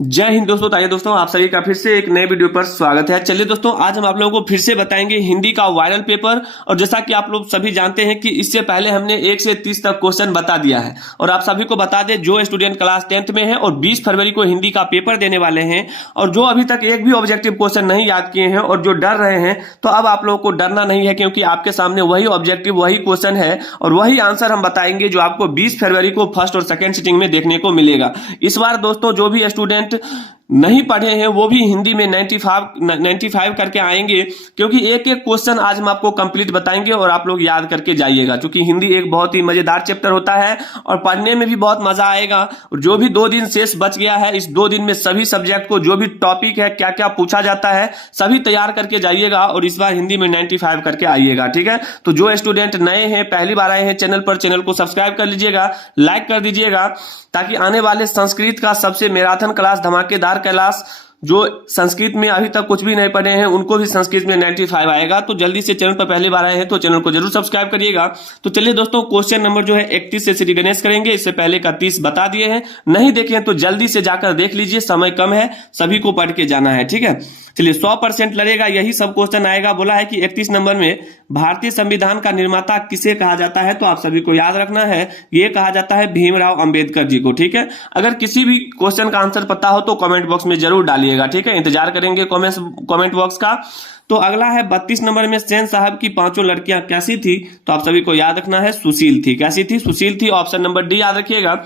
जय हिंद दोस्तों। ताइए दोस्तों, आप सभी का फिर से एक नए वीडियो पर स्वागत है। चलिए दोस्तों, आज हम आप लोगों को फिर से बताएंगे हिंदी का वायरल पेपर। और जैसा कि आप लोग सभी जानते हैं कि इससे पहले हमने 1 से 30 तक क्वेश्चन बता दिया है। और आप सभी को बता दें, जो स्टूडेंट क्लास 10th में है और 20 फरवरी को हिंदी का पेपर देने वाले हैं, और जो अभी तक एक भी ऑब्जेक्टिव क्वेश्चन नहीं याद किए हैं और जो डर रहे हैं, तो अब आप लोगों को डरना नहीं है, क्योंकि आपके सामने वही ऑब्जेक्टिव, वही क्वेश्चन है और वही आंसर हम बताएंगे जो आपको 20 फरवरी को फर्स्ट और सेकेंड सिटिंग में देखने को मिलेगा। इस बार दोस्तों, जो भी स्टूडेंट नहीं पढ़े हैं वो भी हिंदी में 95 करके आएंगे, क्योंकि एक एक क्वेश्चन आज हम आपको कंप्लीट बताएंगे और आप लोग याद करके जाइएगा, क्योंकि हिंदी एक बहुत ही मजेदार चैप्टर होता है और पढ़ने में भी बहुत मजा आएगा। और जो भी 2 दिन शेष बच गया है, इस 2 दिन में सभी सब्जेक्ट को जो भी टॉपिक है, क्या क्या पूछा जाता है, सभी तैयार करके जाइएगा और इस बार हिंदी में 95 करके आइएगा। ठीक है, तो जो स्टूडेंट नए हैं, पहली बार आए हैं चैनल पर, चैनल को सब्सक्राइब कर लीजिएगा, लाइक कर दीजिएगा, ताकि आने वाले संस्कृत का सबसे मैराथन क्लास, धमाकेदार क्लास, जो संस्कृत में अभी तक कुछ भी नहीं पढ़े हैं उनको भी संस्कृत में 95 आएगा। तो जल्दी से चैनल पर पहली बार आए हैं तो चैनल को जरूर सब्सक्राइब करिएगा। तो चलिए दोस्तों, क्वेश्चन नंबर जो है 31 से श्री गणेश करेंगे। इससे पहले का 30 बता दिए हैं, नहीं देखे हैं तो जल्दी से जाकर देख लीजिए, समय कम है, सभी को पढ़ के जाना है। ठीक है, चलिए 100% लड़ेगा, यही सब क्वेश्चन आएगा। बोला है कि 31 नंबर में भारतीय संविधान का निर्माता किसे कहा जाता है, तो आप सभी को याद रखना है, ये कहा जाता है भीमराव अंबेडकर जी को। ठीक है, अगर किसी भी क्वेश्चन का आंसर पता हो तो कमेंट बॉक्स में जरूर डालिएगा। ठीक है, इंतजार करेंगे कमेंट बॉक्स का। तो अगला है 32 नंबर में, सेन साहब की 5 लड़कियां कैसी थी, तो आप सभी को याद रखना है सुशील थी। कैसी थी? सुशील थी। ऑप्शन नंबर डी याद रखिएगा।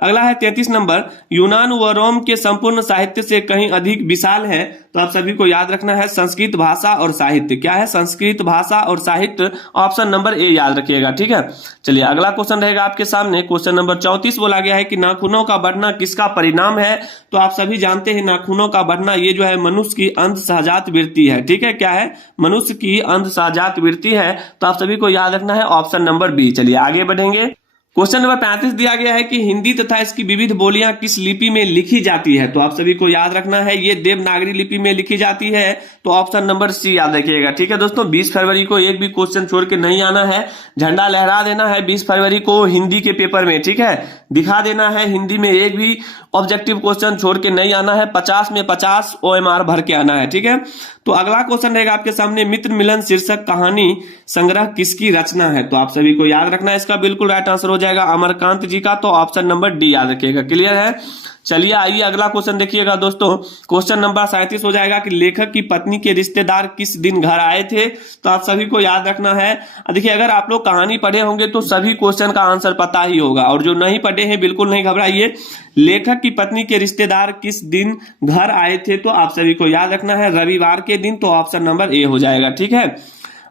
अगला है 33 नंबर, यूनान व रोम के संपूर्ण साहित्य से कहीं अधिक विशाल है, तो आप सभी को याद रखना है संस्कृत भाषा और साहित्य। क्या है? संस्कृत भाषा और साहित्य। ऑप्शन नंबर ए याद रखिएगा। ठीक है, चलिए अगला क्वेश्चन रहेगा आपके सामने। क्वेश्चन नंबर 34 बोला गया है कि नाखूनों का बढ़ना किसका परिणाम है, तो आप सभी जानते हैं नाखूनों का बढ़ना ये जो है मनुष्य की अंध सहजात वृत्ति है। ठीक है, क्या है? मनुष्य की अंध सहजात वृत्ति है, तो आप सभी को याद रखना है ऑप्शन नंबर बी। चलिए आगे बढ़ेंगे। क्वेश्चन नंबर 35 दिया गया है कि हिंदी तथा इसकी विविध बोलियां किस लिपि में लिखी जाती है, तो आप सभी को याद रखना है ये देवनागरी लिपि में लिखी जाती है, तो ऑप्शन नंबर सी याद रखिएगा। ठीक है दोस्तों, 20 फरवरी को एक भी क्वेश्चन छोड़ के नहीं आना है, झंडा लहरा देना है 20 फरवरी को हिंदी के पेपर में। ठीक है, दिखा देना है हिंदी में एक भी ऑब्जेक्टिव क्वेश्चन छोड़ के नहीं आना है, 50 में 50 OMR भर के आना है। ठीक है, तो अगला क्वेश्चन रहेगा आपके सामने, मित्र मिलन शीर्षक कहानी संग्रह किसकी रचना है, तो आप सभी को याद रखना है, इसका बिल्कुल राइट आंसर हो जाएगा अमरकांत जी का, तो ऑप्शन नंबर डी याद रखिएगा। क्लियर है? चलिए आइए अगला क्वेश्चन देखिएगा दोस्तों। क्वेश्चन नंबर 37 हो जाएगा कि लेखक की पत्नी के रिश्तेदार किस दिन घर आए थे, तो आप सभी को याद रखना है। देखिए, अगर आप लोग कहानी पढ़े होंगे तो सभी क्वेश्चन का आंसर पता ही होगा, और जो नहीं पढ़े हैं बिल्कुल नहीं घबराइए। लेखक की पत्नी के रिश्तेदार किस दिन घर आए थे, तो आप सभी को याद रखना है रविवार के दिन, तो ऑप्शन नंबर ए हो जाएगा। ठीक है,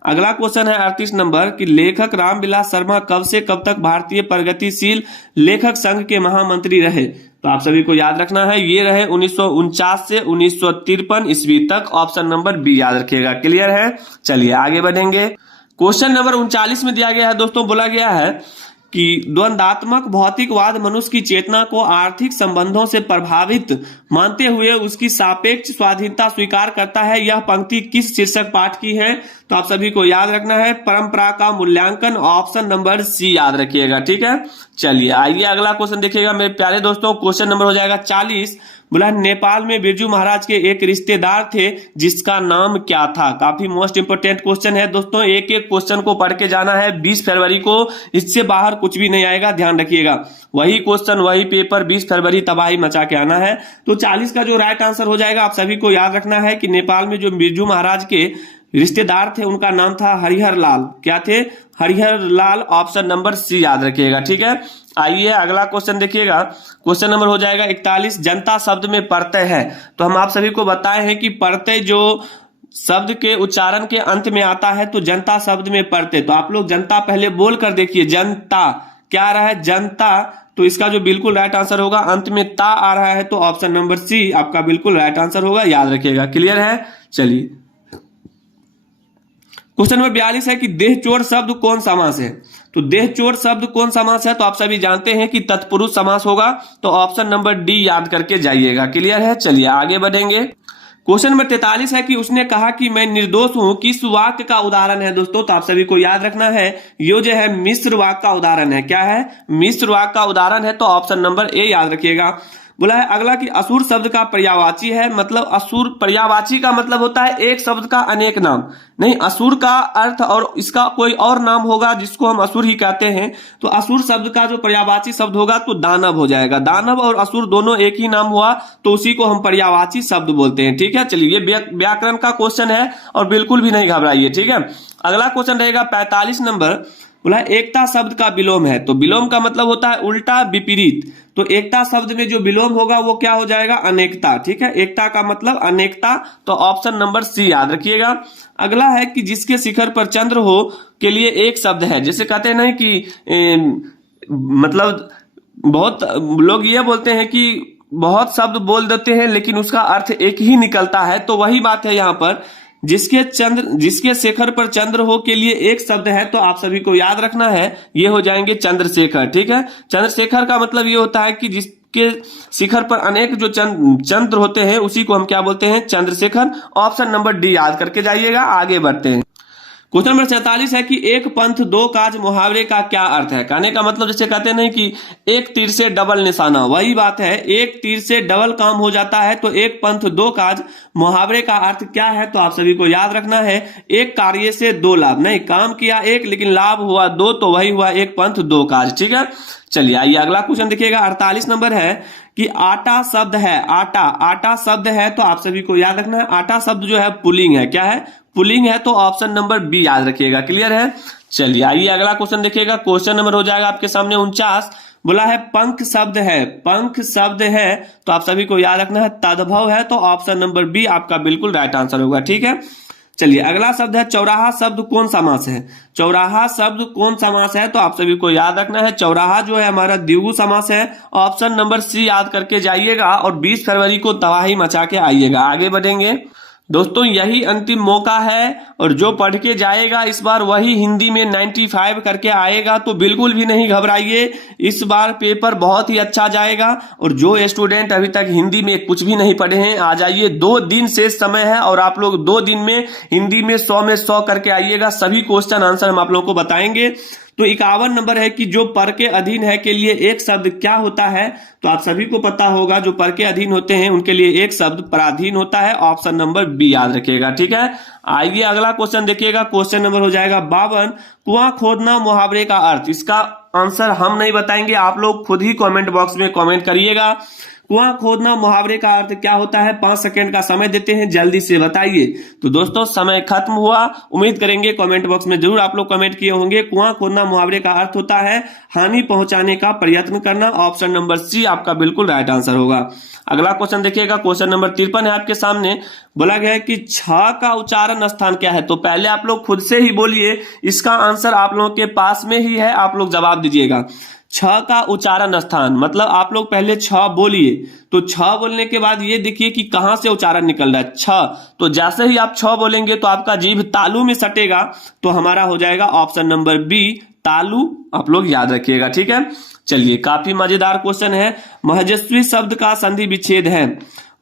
अगला क्वेश्चन है 38 नंबर कि लेखक रामविलास शर्मा कब से कब तक भारतीय प्रगतिशील लेखक संघ के महामंत्री रहे, तो आप सभी को याद रखना है ये रहे 1949 से 1953 ईस्वी तक। ऑप्शन नंबर बी याद रखिएगा। क्लियर है? चलिए आगे बढ़ेंगे। क्वेश्चन नंबर 39 में दिया गया है दोस्तों, बोला गया है कि द्वंद्वात्मक भौतिकवाद मनुष्य की चेतना को आर्थिक संबंधों से प्रभावित मानते हुए उसकी सापेक्ष स्वाधीनता स्वीकार करता है। यह पंक्ति किस शीर्षक पाठ की है, तो आप सभी को याद रखना है परंपरा का मूल्यांकन। ऑप्शन नंबर सी याद रखिएगा। ठीक है, चलिए आइए अगला क्वेश्चन देखिएगा मेरे प्यारे दोस्तों। क्वेश्चन नंबर हो जाएगा 40। बोला नेपाल में बिरजू महाराज के एक रिश्तेदार थे जिसका नाम क्या था। काफी मोस्ट इंपोर्टेंट क्वेश्चन है दोस्तों, एक एक क्वेश्चन को पढ़ के जाना है 20 फरवरी को, इससे बाहर कुछ भी नहीं आएगा, ध्यान रखिएगा। वही क्वेश्चन वही पेपर, 20 फरवरी तबाही मचा के आना है। तो 40 का जो राइट आंसर हो जाएगा, आप सभी को याद रखना है कि नेपाल में जो बिरजू महाराज के रिश्तेदार थे उनका नाम था हरिहर लाल। क्या थे? हरिहर लाल। ऑप्शन नंबर सी याद रखिएगा। ठीक है, आइए अगला क्वेश्चन देखिएगा। क्वेश्चन नंबर हो जाएगा 41। जनता शब्द में प्रत्यय है, तो हम आप सभी को बताए हैं कि प्रत्यय जो शब्द के उच्चारण के अंत में आता है, तो जनता शब्द में प्रत्यय, तो आप लोग जनता पहले बोल कर देखिए। जनता क्या रहा है? जनता, तो इसका जो बिल्कुल राइट आंसर होगा, अंत में ता आ रहा है, तो ऑप्शन नंबर सी आपका बिल्कुल राइट आंसर होगा, याद रखिएगा। क्लियर है? चलिए क्वेश्चन नंबर 42 है कि देह चोर शब्द कौन समास है, तो देह चोर शब्द कौन समास है, तो आप सभी जानते हैं कि तत्पुरुष समास होगा, तो ऑप्शन नंबर डी याद करके जाइएगा। क्लियर है? चलिए आगे बढ़ेंगे। क्वेश्चन नंबर 43 है कि उसने कहा कि मैं निर्दोष हूं, किस वाक्य का उदाहरण है दोस्तों, तो आप सभी को याद रखना है ये जो है मिश्र वाक्य का उदाहरण है। क्या है? मिश्र वाक्य का उदाहरण है, तो ऑप्शन नंबर ए याद रखिएगा। बोला है अगला कि असुर शब्द का पर्यायवाची है, मतलब असुर पर्यायवाची का मतलब होता है एक शब्द का अनेक नाम, नहीं असुर का अर्थ और इसका कोई और नाम होगा जिसको हम असुर ही कहते हैं, तो असुर शब्द का जो पर्यायवाची शब्द होगा तो दानव हो जाएगा। दानव और असुर दोनों एक ही नाम हुआ तो उसी को हम पर्यायवाची शब्द बोलते हैं। ठीक है, चलिए ये व्याकरण का क्वेश्चन है और बिल्कुल भी नहीं घबराइए। ठीक है, अगला क्वेश्चन रहेगा 45 नंबर। बोला एकता शब्द का विलोम है, तो विलोम का मतलब होता है उल्टा विपरीत, तो एकता शब्द में जो विलोम होगा वो क्या हो जाएगा, अनेकता। ठीक है, एकता का मतलब अनेकता, तो ऑप्शन नंबर सी याद रखिएगा। अगला है कि जिसके शिखर पर चंद्र हो के लिए एक शब्द है, जैसे कहते हैं ना कि मतलब बहुत लोग ये बोलते हैं कि बहुत शब्द बोल देते हैं लेकिन उसका अर्थ एक ही निकलता है, तो वही बात है यहाँ पर। जिसके शेखर पर चंद्र हो के लिए एक शब्द है, तो आप सभी को याद रखना है ये हो जाएंगे चंद्रशेखर। ठीक है, चंद्रशेखर का मतलब ये होता है कि जिसके शिखर पर अनेक जो चंद्र होते हैं उसी को हम क्या बोलते हैं, चंद्रशेखर। ऑप्शन नंबर डी याद करके जाइएगा। आगे बढ़ते हैं। क्वेश्चन नंबर 47 है कि एक पंथ दो काज मुहावरे का क्या अर्थ है। कहने का मतलब जैसे कहते हैं कि एक तीर से डबल निशाना, वही बात है, एक तीर से डबल काम हो जाता है, तो एक पंथ दो काज मुहावरे का अर्थ क्या है, तो आप सभी को याद रखना है एक कार्य से दो लाभ, नहीं काम किया एक लेकिन लाभ हुआ दो, तो वही हुआ एक पंथ दो काज। ठीक है, चलिए आइए अगला क्वेश्चन देखिएगा। 48 नंबर है कि आटा शब्द है, आटा शब्द है, तो आप सभी को याद रखना है आटा शब्द जो है पुल्लिंग है, क्या है, पुल्लिंग है, तो ऑप्शन नंबर बी याद रखिएगा। क्लियर है, चलिए आइए अगला क्वेश्चन देखिएगा। क्वेश्चन नंबर हो जाएगा आपके सामने 49। बोला है पंख शब्द है, पंख शब्द है, तो आप सभी को याद रखना है तद्भव है, तो ऑप्शन नंबर बी आपका बिल्कुल राइट आंसर होगा। ठीक है, चलिए अगला शब्द है चौराहा शब्द कौन समास है, चौराहा शब्द कौन समास है, तो आप सभी को याद रखना है चौराहा जो है हमारा द्विगु समास है। ऑप्शन नंबर सी याद करके जाइएगा और 20 फरवरी को तबाही मचा के आइएगा। आगे बढ़ेंगे दोस्तों, यही अंतिम मौका है और जो पढ़ के जाएगा इस बार वही हिंदी में 95 करके आएगा, तो बिल्कुल भी नहीं घबराइए, इस बार पेपर बहुत ही अच्छा जाएगा। और जो स्टूडेंट अभी तक हिंदी में कुछ भी नहीं पढ़े हैं आ जाइए, 2 दिन शेष समय है और आप लोग 2 दिन में हिंदी में 100 में 100 करके आइएगा। सभी क्वेश्चन आंसर हम आप लोगों को बताएंगे। तो 51 नंबर है कि जो पर के अधीन है के लिए एक शब्द क्या होता है, तो आप सभी को पता होगा जो पर के अधीन होते हैं उनके लिए एक शब्द पराधीन होता है। ऑप्शन नंबर बी याद रखिएगा। ठीक है, आइए अगला क्वेश्चन देखिएगा। क्वेश्चन नंबर हो जाएगा 52। कुआं खोदना मुहावरे का अर्थ, इसका आंसर हम नहीं बताएंगे, आप लोग खुद ही कमेंट बॉक्स में कमेंट करिएगा। कुआं खोदना मुहावरे का अर्थ क्या होता है, 5 सेकंड का समय देते हैं, जल्दी से बताइए। तो दोस्तों समय खत्म हुआ, उम्मीद करेंगे कमेंट बॉक्स में जरूर आप लोग कमेंट किए होंगे। कुआं खोदना मुहावरे का अर्थ होता है हानि पहुंचाने का प्रयत्न करना। ऑप्शन नंबर सी आपका बिल्कुल राइट आंसर होगा। अगला क्वेश्चन देखिएगा। क्वेश्चन नंबर 53 है आपके सामने। बोला गया है कि छ का उच्चारण स्थान क्या है, तो पहले आप लोग खुद से ही बोलिए, इसका आंसर आप लोगों के पास में ही है, आप लोग जवाब दीजिएगा। छ का उच्चारण स्थान मतलब आप लोग पहले छ बोलिए, तो छ बोलने के बाद ये देखिए कि कहां से उच्चारण निकल रहा है, छ, तो जैसे ही आप छ बोलेंगे तो आपका जीभ तालू में सटेगा, तो हमारा हो जाएगा ऑप्शन नंबर बी तालू। आप लोग याद रखिएगा। ठीक है, चलिए काफी मजेदार क्वेश्चन है। महजस्वी शब्द का संधि विच्छेद है,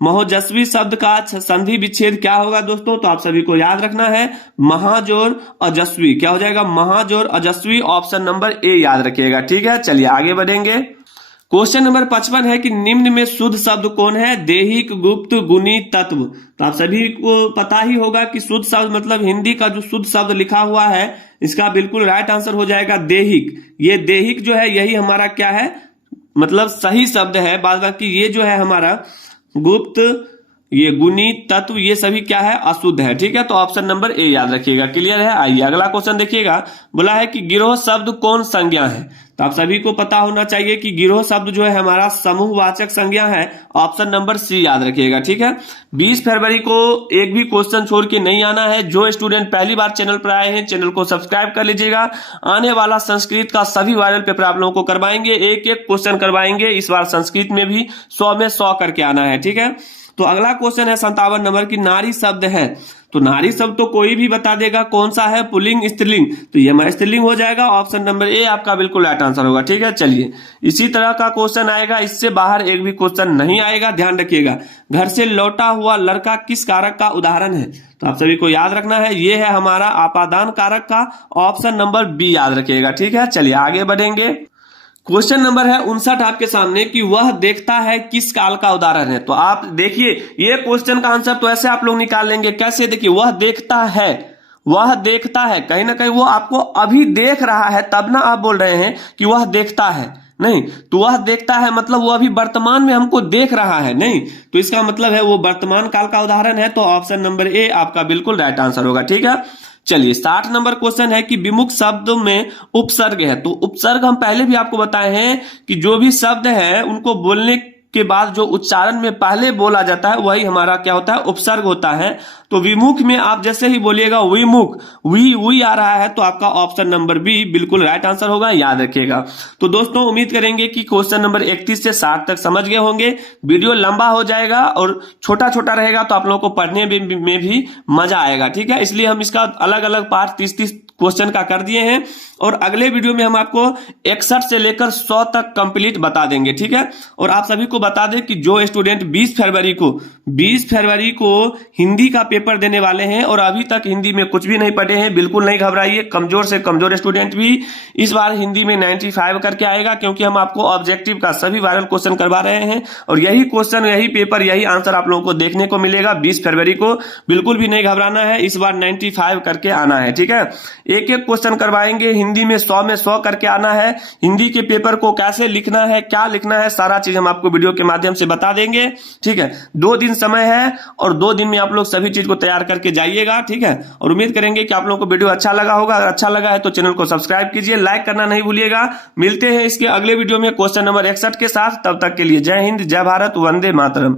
महजस्वी शब्द का संधि विच्छेद क्या होगा दोस्तों, तो आप सभी को याद रखना है महाजोर अजस्वी, क्या हो जाएगा महाजोर अजस्वी। ऑप्शन नंबर ए याद रखिएगा। ठीक है, चलिए आगे बढ़ेंगे। क्वेश्चन नंबर 55 है कि निम्न में शुद्ध शब्द कौन है, देहिक गुप्त गुणी तत्व। तो आप सभी को पता ही होगा कि शुद्ध शब्द मतलब हिंदी का जो शुद्ध शब्द लिखा हुआ है इसका बिल्कुल राइट आंसर हो जाएगा देहिक। ये देहिक जो है यही हमारा क्या है, मतलब सही शब्द है। बाद बाकी ये जो है हमारा गुप्त, ये गुणी तत्व, ये सभी क्या है अशुद्ध है। ठीक है, तो ऑप्शन नंबर ए याद रखिएगा। क्लियर है, आइए अगला क्वेश्चन देखिएगा। बोला है कि गिरोह शब्द कौन संज्ञा है, तो आप सभी को पता होना चाहिए कि गिरोह शब्द जो है हमारा समूहवाचक संज्ञा है। ऑप्शन नंबर सी याद रखिएगा। ठीक है, 20 फरवरी को एक भी क्वेश्चन छोड़ के नहीं आना है। जो स्टूडेंट पहली बार चैनल पर आए हैं चैनल को सब्सक्राइब कर लीजिएगा। आने वाला संस्कृत का सभी वायरल पेपर आप लोगों को करवाएंगे, एक एक क्वेश्चन करवाएंगे। इस बार संस्कृत में भी 100 में 100 करके आना है। ठीक है, तो अगला क्वेश्चन है 57 नंबर की नारी शब्द है, तो नारी शब्द तो कोई भी बता देगा कौन सा है, पुल्लिंग स्त्रीलिंग, तो ये हमारा स्त्रीलिंग हो जाएगा। ऑप्शन नंबर ए आपका बिल्कुल राइट आंसर होगा। ठीक है, चलिए इसी तरह का क्वेश्चन आएगा, इससे बाहर एक भी क्वेश्चन नहीं आएगा, ध्यान रखिएगा। घर से लौटा हुआ लड़का किस कारक का उदाहरण है, तो आप सभी को याद रखना है ये है हमारा आपादान कारक का। ऑप्शन नंबर बी याद रखिएगा। ठीक है, चलिए आगे बढ़ेंगे। क्वेश्चन नंबर है 59 आपके सामने कि वह देखता है किस काल का उदाहरण है। तो आप देखिए ये क्वेश्चन का आंसर तो ऐसे आप लोग निकाल लेंगे। कैसे? देखिए वह देखता है, वह देखता है, कहीं ना कहीं वो आपको अभी देख रहा है, तब ना आप बोल रहे हैं कि वह देखता है। नहीं, तो वह देखता है मतलब वो अभी वर्तमान में हमको देख रहा है। नहीं, तो इसका मतलब है वो वर्तमान काल का उदाहरण है। तो ऑप्शन नंबर ए आपका बिल्कुल राइट आंसर होगा। ठीक है, चलिए 60 नंबर क्वेश्चन है कि विमुख शब्द में उपसर्ग है। तो उपसर्ग हम पहले भी आपको बताए हैं कि जो भी शब्द है उनको बोलने के बाद जो उच्चारण में पहले बोला जाता है वही हमारा क्या होता है? उपसर्ग होता है। तो विमुख में आप जैसे ही बोलिएगा विमुख, वी आ रहा है, तो आपका ऑप्शन नंबर बी बिल्कुल राइट आंसर होगा, याद रखिएगा। तो दोस्तों उम्मीद करेंगे कि क्वेश्चन नंबर 31 से 60 तक समझ गए होंगे। वीडियो लंबा हो जाएगा और छोटा छोटा रहेगा तो आप लोगों को पढ़ने में भी मजा आएगा। ठीक है, इसलिए हम इसका अलग अलग पार्ट 30-30 क्वेश्चन का कर दिए हैं और अगले वीडियो में हम आपको 61 से लेकर 100 तक कंप्लीट बता देंगे। ठीक है, और आप सभी को बता दें कि जो स्टूडेंट 20 फरवरी को हिंदी का पेपर देने वाले हैं और अभी तक हिंदी में कुछ भी नहीं पढ़े हैं, बिल्कुल नहीं घबराइए। कमजोर से कमजोर स्टूडेंट भी इस बार हिंदी में 95 करके आएगा, क्योंकि हम आपको ऑब्जेक्टिव का सभी वायरल क्वेश्चन करवा रहे हैं और यही क्वेश्चन, यही पेपर, यही आंसर आप लोगों को देखने को मिलेगा 20 फरवरी को। बिल्कुल भी नहीं घबराना है, इस बार 95 करके आना है। ठीक है, एक एक क्वेश्चन करवाएंगे, हिंदी में 100 में 100 करके आना है। हिंदी के पेपर को कैसे लिखना है, क्या लिखना है, सारा चीज हम आपको वीडियो के माध्यम से बता देंगे। ठीक है, 2 दिन समय है और 2 दिन में आप लोग सभी चीज को तैयार करके जाइएगा। ठीक है, और उम्मीद करेंगे कि आप लोगों को वीडियो अच्छा लगा होगा। अगर अच्छा लगा है तो चैनल को सब्सक्राइब कीजिए, लाइक करना नहीं भूलिएगा। मिलते हैं इसके अगले वीडियो में क्वेश्चन नंबर 61 के साथ। तब तक के लिए जय हिंद, जय भारत, वंदे मातरम।